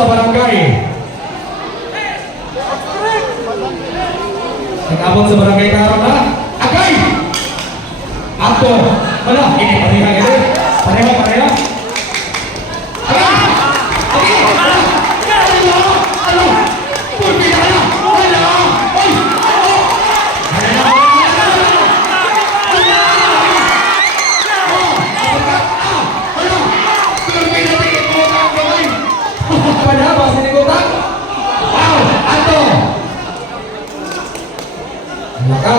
sa barangay. Nag-abot sa barangay Tarong na. Agay! Ato! Wala! Ini pareha ini. Pareha, pareha. Agay! Agay! Wala! Ano? Ano? Pulpi na kaya! Wala! Ay! Padahal sinigutan. Wow, Ato. Maka.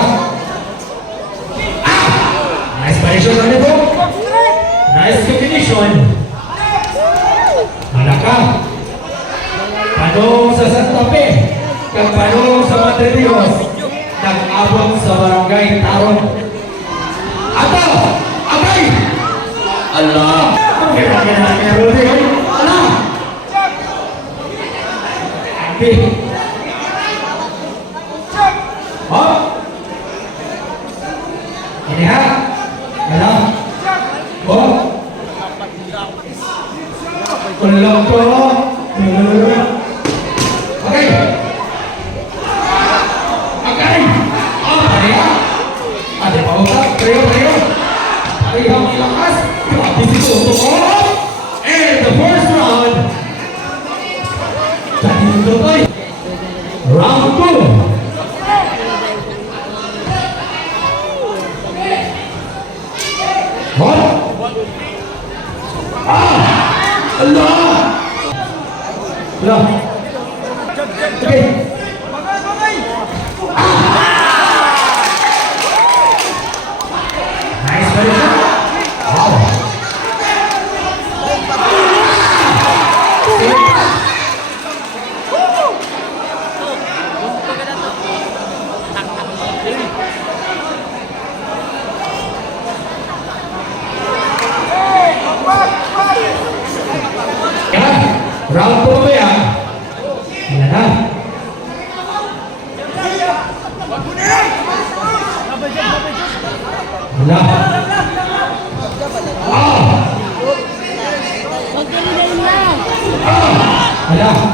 Nice variation on ito. Nice combination. Malaka. Panong sa Santa Fe. Kag panong sa Madre Dios. Nag-abot sa barangay Tarong. Ato. Agay. Allah. Allah. Oh, ini ha, mana? Oh, kolong ko, okay, okay, oh, ada pauta, trio, ada yang lakas, habis itu untuk and the first round. Jadi tutup round 2. Allah. Allah. Okay. Nice variation. Wow. Round 2 ba yan? Wala na. Wala. Wala.